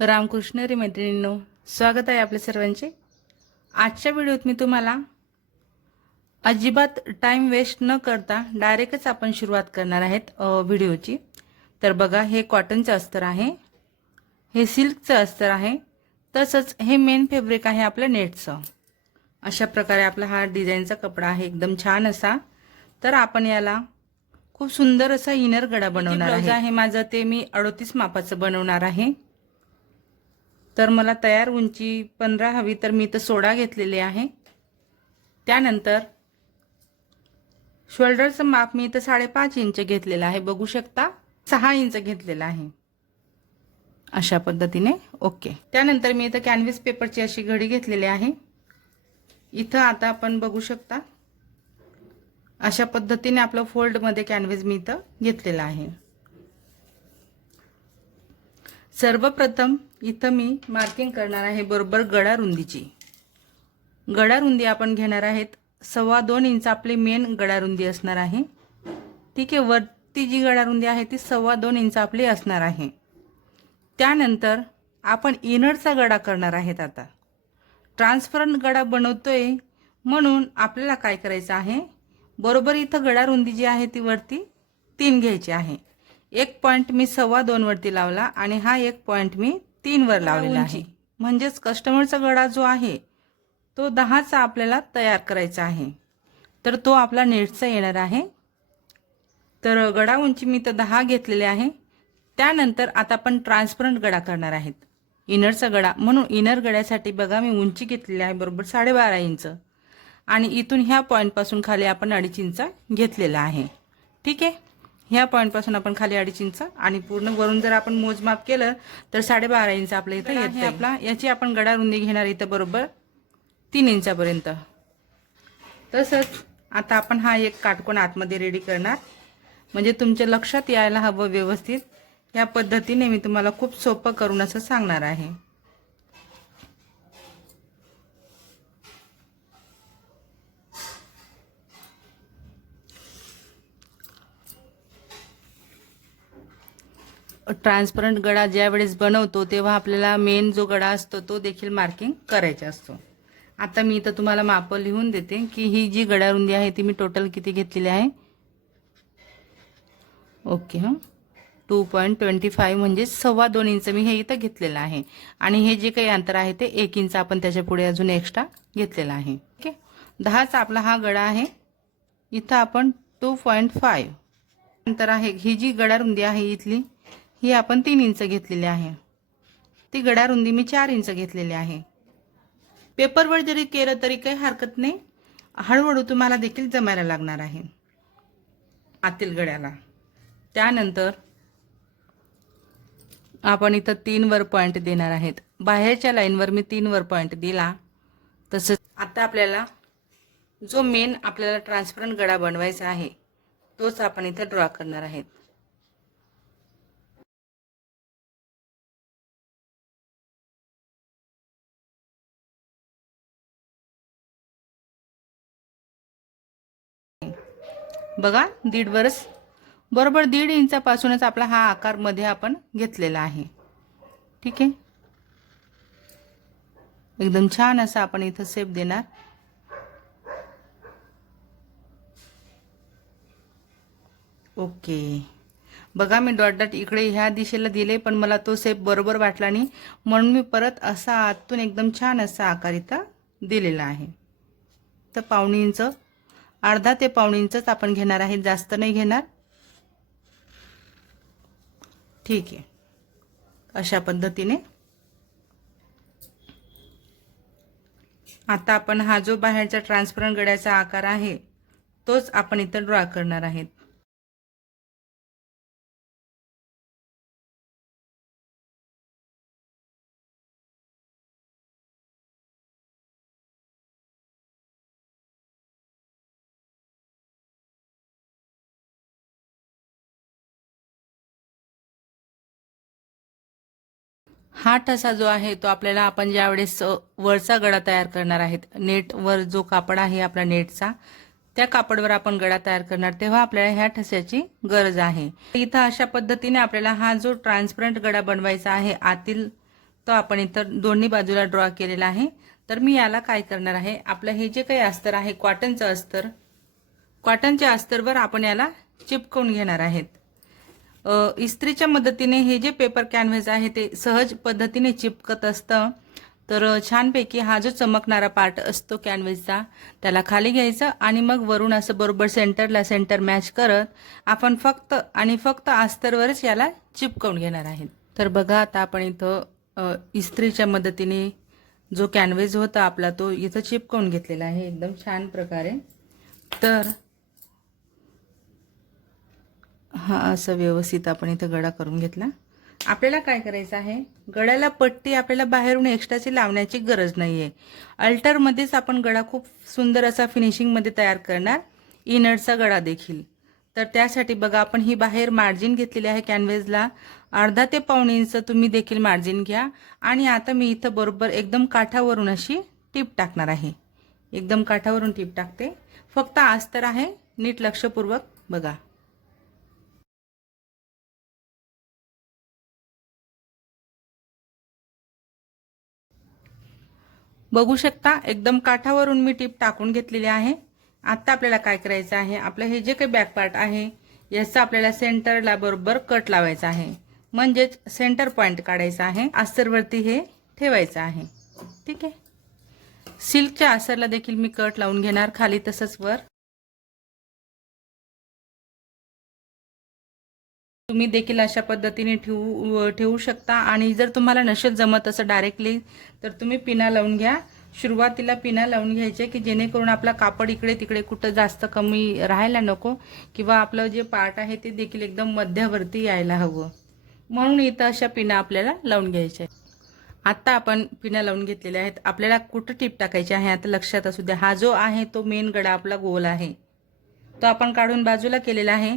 रामकृष्ण रे मैत्रिणींनो स्वागत आहे आपल्या सर्वांचे. आजच्या व्हिडिओत मी तुम्हाला अजिबात टाईम वेस्ट न करता डायरेक्टच आपण सुरुवात करणार आहेत व्हिडिओची. तर बघा हे कॉटनचं अस्तर आहे हे सिल्कचं अस्तर आहे तसंच हे मेन फॅब्रिक आहे आपलं नेटचं अशा प्रकारे आपला हा डिझाईनचा कपडा आहे एकदम छान असा. तर आपण याला खूप सुंदर असा इनर गडा बनवणार आहे. माझं ते मी अडोतीस मापाचं बनवणार आहे. तर मला तयार उंची पंधरा हवी तर मी तर सोडा घेतलेले आहे. त्यानंतर शोल्डरचं माप मी इथं साडेपाच इंच घेतलेलं आहे. बघू शकता सहा इंच घेतलेलं आहे. अशा पद्धतीने ओके. त्यानंतर मी इथं कॅनव्हिस पेपरची अशी घडी घेतलेली आहे. इथं आता आपण बघू शकता अशा पद्धतीने आपलं फोल्डमध्ये कॅनव्हिस मी इथं घेतलेलं आहे. सर्वप्रथम इथं मी मार्किंग करणार आहे बरोबर गळा रुंदीची. गळा रुंदी आपण घेणार आहेत. सव्वा दोन इंच आपली मेन गळा रुंदी असणार आहे. ठीक आहे वरती जी गळा रुंदी आहे ती सव्वा दोन इंच आपली असणार आहे. त्यानंतर आपण इनरचा गडा करणार आहेत आता. ट्रान्सपरंट गडा बनवतोय म्हणून आपल्याला काय करायचं आहे? बरोबर इथं गडा रुंदी जी आहे ती वरती तीन घ्यायची आहे. एक पॉईंट मी सव्वा दोन वरती लावला आणि हा एक पॉईंट मी तीन वर लावलेला आहे. म्हणजेच कस्टमरचा गडा जो आहे तो दहाचा आपल्याला तयार करायचा आहे. तर तो आपला नेटचा येणार आहे. तर गडा उंची मी तर दहा घेतलेले आहे. त्यानंतर आता आपण ट्रान्सपरंट गडा करणार आहेत. इनरचा गडा. म्हणून इनर गड्यासाठी बघा मी उंची घेतलेली आहे बरोबर साडेबारा इंच. आणि इथून ह्या पॉईंटपासून खाली आपण अडीच इंच घेतलेला आहे. ठीक आहे? ह्या पॉईंटपासून आपण खाली अडीच इंच आणि पूर्ण वरून जर आपण मोजमाप केलं तर साडेबारा इंच आपल्या इथं येत आपला. याची आपण गडा रुंदी घेणार इथं बरोबर तीन इंचापर्यंत. तसंच आता आपण हा एक काटकोन आतमध्ये रेडी करणार. म्हणजे तुमच्या लक्षात यायला हवं व्यवस्थित. या पद्धतीने मी तुम्हाला खूप सोपं करून असं सांगणार आहे. ट्रान्सपरंट गडा ज्या वेळेस बनवतो तेव्हा आपल्याला मेन जो गडा असतो तो देखील मार्किंग करायचा असतो. आता मी इथं तुम्हाला माप लिहून देते की ही जी गडा रुंदी आहे ती मी टोटल किती घेतलेली आहे? ओके हां. टू पॉईंट ट्वेंटी फाईव्ह म्हणजे सव्वा दोन इंच मी हे इथं घेतलेलं आहे. आणि हे जे काही अंतर आहे ते एक इंच आपण त्याच्या पुढे अजून एक्स्ट्रा घेतलेलं आहे. ओके दहाचा आपला हा गडा आहे. इथं आपण टू पॉईंट फाईव्ह नंतर आहे. ही जी गडा रुंदी आहे इथली ही आपण तीन इंच घेतलेली आहे. ती गडा रुंदी मी चार इंच घेतलेली आहे. पेपरवर जरी केलं तरी काही हरकत नाही. हळूहळू तुम्हाला देखील जमायला लागणार आहे. आतील गड्याला. त्यानंतर आपण इथं तीन वर पॉईंट देणार आहेत. बाहेरच्या लाईनवर मी तीन वर पॉईंट दिला. तसंच आता आपल्याला जो मेन आपल्याला ट्रान्सपरंट गडा बनवायचा आहे तोच आपण इथं ड्रॉ करणार आहेत. बघा दीड वर्ष बरोबर दीड इंचापासूनच आपला हा आकारमध्ये आपण घेतलेला आहे. ठीक आहे? एकदम छान असं आपण इथं सेप देणार. ओके बघा मी डॉट डॉट इकडे ह्या दिशेला दिले पण मला तो सेप बरोबर वाटला नाही. म्हणून मी परत असा आतून एकदम छान असा आकार इथं दिलेला आहे. तर पावणी इंच अर्धा ते पाऊण इंचच आपण घेणार आहे जास्त नाही घेणार. ठीक आहे. अशा पद्धतीने. आता आपण हा जो बाहेरचा ट्रान्सपरंट गड्याचा आकार आहे तोच आपण इथं ड्रॉ करणार आहेत. हा ठसा जो आहे तो आपल्याला आपण ज्यावेळेस वरचा गडा तयार करणार आहेत नेटवर जो कापड आहे आपला नेटचा त्या कापडवर आपण गडा तयार करणार तेव्हा आपल्याला ह्या ठस्याची गरज आहे. इथं अशा पद्धतीने आपल्याला हा जो ट्रान्सपरंट गडा बनवायचा आहे आतील तो आपण इथं दोन्ही बाजूला ड्रॉ केलेला आहे. तर मी याला काय करणार आहे आपलं हे जे काही अस्तर आहे कॉटनचं अस्तर कॉटनच्या अस्तरवर आपण याला चिपकवून घेणार आहेत. इस्त्रीच्या मदतीने हे जे पेपर कॅनव्हस आहे ते सहज पद्धतीने चिपकत असतं. तर छानपैकी हा जो चमकणारा पार्ट असतो कॅनव्हसचा त्याला खाली घ्यायचा आणि मग वरून असं बरोबर सेंटरला सेंटर मॅच करत आपण फक्त आणि फक्त अस्तरवरच याला चिपकवून घेणार आहेत तर बघा आता आपण इथं इस्त्रीच्या मदतीने जो कॅनव्हस होता आपला तो इथं चिपकवून घेतलेला आहे. एकदम छान प्रकारे. तर हा असं व्यवस्थित आपण इथं गडा करून घेतला. आपल्याला काय करायचं आहे? गळ्याला पट्टी आपल्याला बाहेरून एक्स्ट्राची लावण्याची गरज नाही आहे अल्टरमध्येच आपण गडा खूप सुंदर असा फिनिशिंगमध्ये तयार करणार. इनरचा गडा देखील. तर त्यासाठी बघा आपण ही बाहेर मार्जिन घेतलेली आहे कॅनव्हेजला अर्धा ते पाऊण इंच तुम्ही देखील मार्जिन घ्या. आणि आता मी इथं बरोबर एकदम काठावरून अशी टीप टाकणार आहे. एकदम काठावरून टीप टाकते. फक्त आज तर आहे. नीट लक्षपूर्वक बघा. बघू शकता एकदम काठावरून मी टीप टाकून घेतलेली आहे. आता आपल्याला काय करायचं आहे? आपलं हे जे काही बॅक पार्ट आहे याचा आपल्याला सेंटरला बरोबर कट लावायचा आहे. म्हणजेच सेंटर पॉइंट काढायचा आहे. आसरवरती हे ठेवायचं आहे. ठीक आहे? सिल्कच्या आसरला देखील मी कट लावून घेणार खाली तसंच वर. तुम्ही देखील अशा पद्धतीने ठेवू ठेवू शकता. आणि जर तुम्हाला नसेल जमत असं डायरेक्टली तर तुम्ही पिना लावून घ्या. सुरुवातीला पिना लावून घ्यायचे की जेणेकरून आपला कापड इकडे तिकडे कुठं जास्त कमी राहायला नको किंवा आपलं जे पार्ट आहे ते देखील एकदम मध्यवर्ती यायला हवं. म्हणून इथं अशा पिना आपल्याला लावून घ्यायच्या आत्ता आपण पिना लावून घेतलेल्या आहेत. आपल्याला कुठं टीप टाकायची आहे आता लक्षात असू द्या. हा जो आहे तो मेन गडा आपला गोल आहे. तो आपण काढून बाजूला केलेला आहे.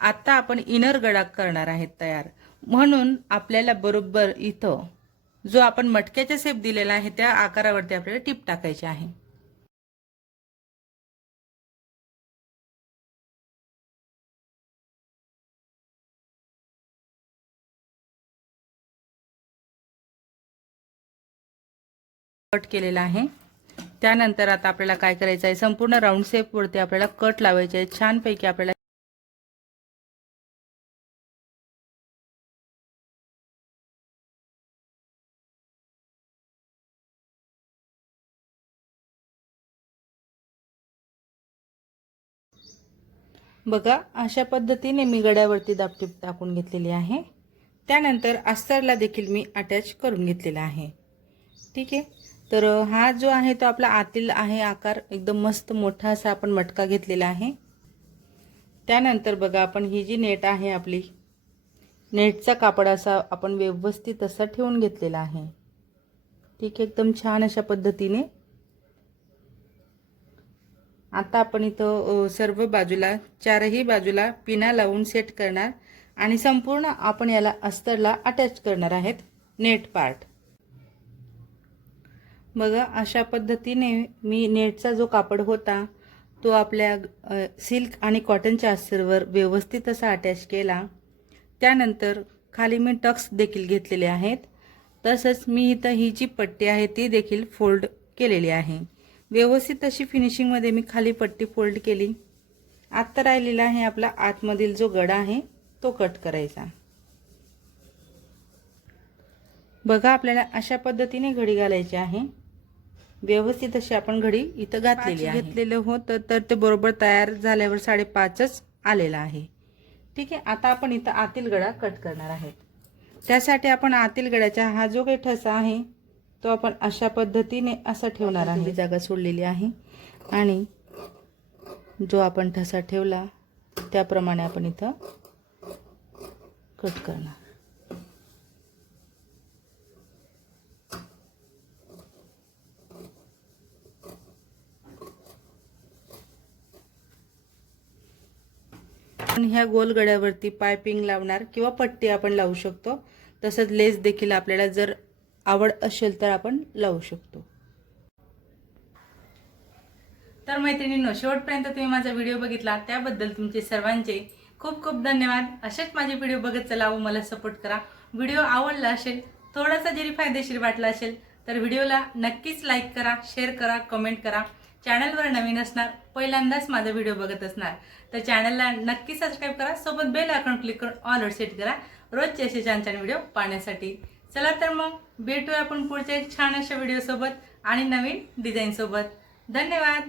आता आपण इनर गडा करणार आहेत तयार. म्हणून आपल्याला बरोबर इथं जो आपण मटक्याचा शेप दिलेला आहे त्या आकारावरती आपल्याला टीप टाकायची आहे. कट केलेला आहे. त्यानंतर आता आपल्याला काय करायचं आहे संपूर्ण राऊंड शेपवरती आपल्याला कट लावायचे आहे. छानपैकी आपल्याला बघा अशा पद्धतीने मी गड्यावरती दापटीप टाकून घेतलेली आहे. त्यानंतर अस्तरला देखील मी अटॅच करून घेतलेला आहे. ठीक आहे? तर हा जो आहे तो आपला आतील आहे आकार एकदम मस्त मोठा असा आपण मटका घेतलेला आहे. त्यानंतर बघा आपण ही जी नेट आहे आपली नेटचा कापड असा आपण व्यवस्थित असा ठेवून घेतलेला आहे. ठीक आहे? एकदम छान अशा पद्धतीने आता आपण इथं सर्व बाजूला चारही बाजूला पिना लावून सेट करणार आणि संपूर्ण आपण याला अस्तरला अटॅच करणार आहेत. नेट पार्ट बघा अशा पद्धतीने मी नेटचा जो कापड होता तो आपल्या सिल्क आणि कॉटनच्या अस्तरवर व्यवस्थित असा अटॅच केला. त्यानंतर खाली मी टक्स देखील घेतलेले आहेत. तसंच मी इथं ही जी पट्टी आहे ती देखील फोल्ड केलेली आहे. व्यवस्थित अशी फिनिशिंगमध्ये मी खाली पट्टी फोल्ड केली. आत्ता राहिलेला आहे आपला आतमधील जो गडा आहे तो कट करायचा. बघा आपल्याला अशा पद्धतीने घडी घालायची आहे. व्यवस्थित अशी आपण घडी इथं घातलेली आहे. घेतलेलं होतं तर ते बरोबर तयार झाल्यावर साडेपाचच आलेलं आहे. ठीक आहे आता आपण इथं आतील गडा कट करणार आहेत. त्यासाठी आपण आतील गड्याचा हा जो काही ठसा आहे तो आपण अशा पद्धतीने असा ठेवणार आहे. जागा सोडलेली आहे. आणि जो आपण ठसा ठेवला त्याप्रमाणे आपण इथं कट करणार. ह्या गोल गड्यावरती पायपिंग लावणार किंवा पट्टी आपण लावू शकतो. तसंच लेस देखील आपल्याला जर आवड असेल तर आपण लावू शकतो. तर मैत्रिणींनो शेवटपर्यंत तुम्ही माझा व्हिडिओ बघितला त्याबद्दल तुमचे सर्वांचे खूप खूप धन्यवाद. असेच माझे व्हिडिओ बघत चला व मला सपोर्ट करा. व्हिडिओ आवडला असेल थोडासा जरी फायदेशीर वाटला असेल तर व्हिडिओला नक्कीच लाईक करा शेअर करा कमेंट करा. चॅनलवर नवीन असणार पहिल्यांदाच माझा व्हिडिओ बघत असणार. तर चॅनलला नक्की सबस्क्राईब करा सोबत बेल आयकॉन क्लिक करून ऑल सेट करा. रोजचे असे छान छान व्हिडिओ पाहण्यासाठी. चला तर मग भेटूया आपण पुढच्या एक छान अशा व्हिडिओसोबत आणि नवीन डिझाईनसोबत धन्यवाद.